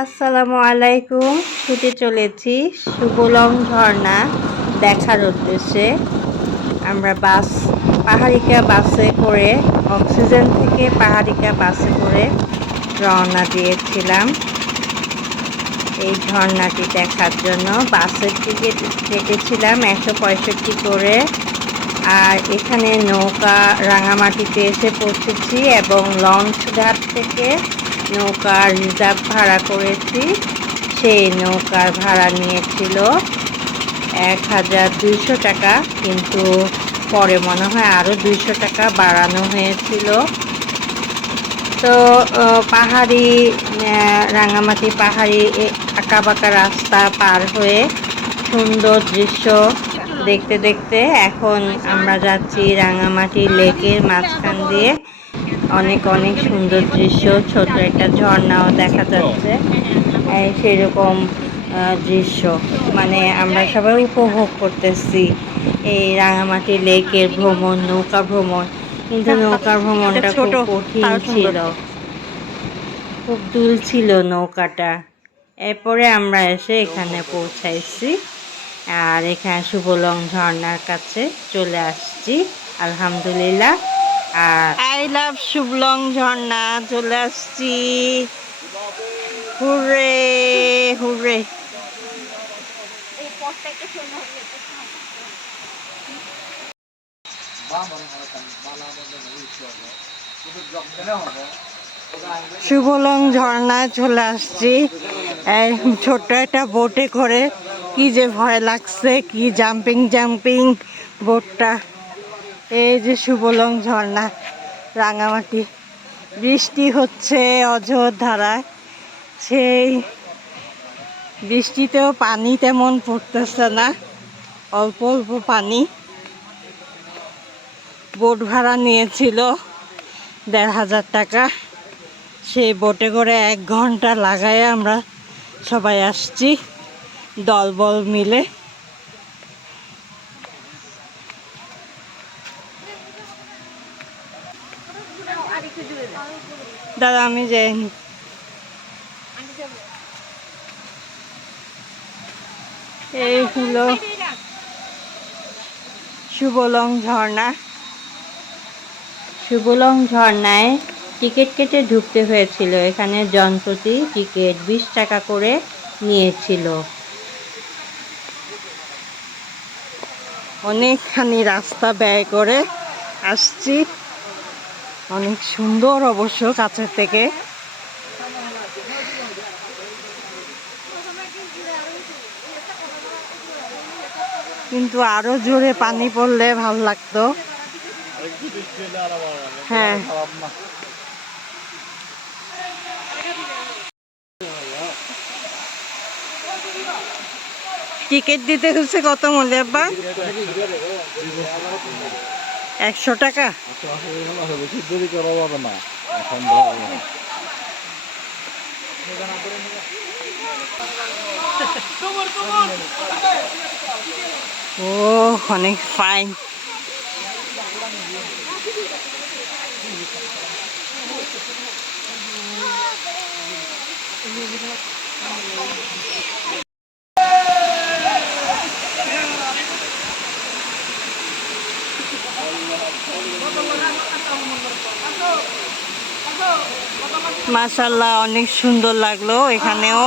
আসসালামু আলাইকুম। ছুটে চলেছি সুবলং ঝর্ণা দেখার উদ্দেশ্যে। আমরা বাস, পাহাড়িকা বাসে করে, অক্সিজেন থেকে পাহাড়িকা বাসে করে রওনা দিয়েছিলাম। এই ঝর্ণাটি দেখার জন্য বাসের টিকিট কেটেছিলাম একশো পঁয়ষট্টি করে। আর এখানে নৌকা রাঙামাটিতে এসে পৌঁছেছি এবং লঞ্চ ঘাট থেকে নৌকার রিজার্ভ ভাড়া করেছি। সেই নৌকার ভাড়া নিয়েছিল এক হাজার দুইশো টাকা, কিন্তু পরে মনে হয় আরও দুইশো টাকা বাড়ানো হয়েছিল। তো পাহাড়ি রাঙামাটি পাহাড়ি আঁকা বাঁকা রাস্তা পার হয়ে সুন্দর দৃশ্য দেখতে দেখতে এখন আমরা যাচ্ছি রাঙামাটি লেকের মাঝখান দিয়ে। অনেক অনেক সুন্দর দৃশ্য ছোট একটা ঝর্ণাও দেখা যাচ্ছে। সেরকম দৃশ্য। মানে আমরা সবাই উপভোগ করতেছি এই রাঙামাটি লেকের ভ্রমণ নৌকা ভ্রমণ। কিন্তু নৌকা ভ্রমণটা খুব ছোট, কঠিন ছিল। খুব দুল ছিল নৌকাটা। এরপরে আমরা এসে এখানে পৌঁছাইছি। আর এখানে সুবলং ঝর্ণার কাছে চলে আসছি। আলহামদুলিল্লাহ। আই লাভ শুভলং ঝর্ণা চলে আসছি। হুরে হুরে শুভলং ঝর্ণায় চলে আসছি। ছোট্ট একটা বোটে করে কি যে ভয় লাগছে, কি জাম্পিং জাম্পিং বোটটা এই যে সুবলং ঝর্ণা, রাঙামাটি। বৃষ্টি হচ্ছে অঝোর ধারায়। সেই বৃষ্টিতেও পানি তেমন পড়তেছে না, অল্প অল্প পানি। বোট ভাড়া নিয়েছিল দেড় হাজার টাকা। সেই বোটে করে এক ঘণ্টা লাগায় আমরা সবাই আসছি, দলবল মিলে। দাদা, আমি যাইনি। এই হলো শুভলং ঝর্ণা। সুবলং ঝর্ণায় টিকিট কেটে ঢুকতে হয়েছিল। এখানে জনপ্রতি টিকিট বিশ টাকা করে নিয়েছিল। অনেকখানি রাস্তা ব্যয় করে আসছি। অনেক সুন্দর অবশ্য কাছের থেকে। কিন্তু আরও জোরে পানি পড়লে ভালো লাগতো। হ্যাঁ। টিকিট দিতে হচ্ছে কত মূল্য, আব্বা? একশো টাকা? দেরি না এখন ও অনেক ফাইন মাশাল্লাহ অনেক সুন্দর লাগল। এখানেও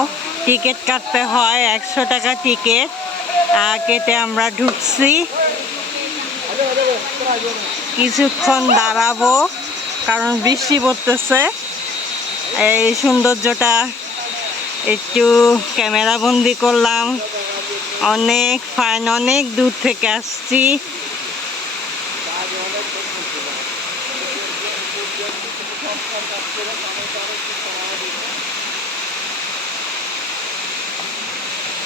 টিকিট কাটতে হয়, একশো টাকা টিকিট। কেটে আমরা ঢুকছি। কিছুক্ষণ দাঁড়াবো, কারণ বৃষ্টি পড়তেছে। এই সৌন্দর্যটা একটু ক্যামেরাবন্দি করলাম। অনেক ফাইন অনেক দূর থেকে আসছি।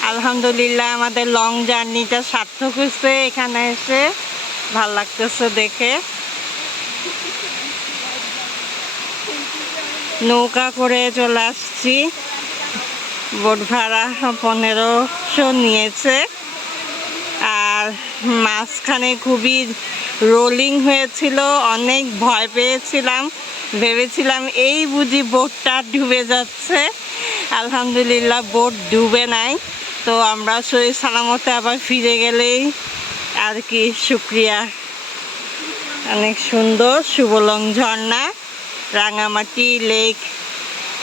আলহামদুলিল্লাহ, আমাদের লং জার্নিটা সার্থক হয়েছে এখানে এসে। ভালো লাগতেছে দেখে। নৌকা করে চলে আসছি। বোট ভাড়া পনেরোশো নিয়েছে। আর মাঝখানে খুবই রোলিং হয়েছিল, অনেক ভয় পেয়েছিলাম। ভেবেছিলাম এই বুঝি বোটটা ডুবে যাচ্ছে। আলহামদুলিল্লাহ বোট ডুবে নাই। তো আমরা শরীর সালামতে আবার ফিরে গেলেই আর কি শুক্রিয়া। অনেক সুন্দর সুবলং ঝর্ণা, রাঙামাটি, লেক,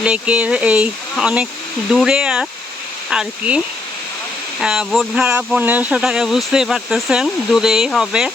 লেকের এই অনেক দূরে আর- আর কি। বোট ভাড়া পনেরোশো টাকা, বুঝতেই পারতেছেন, দূরেই হবে।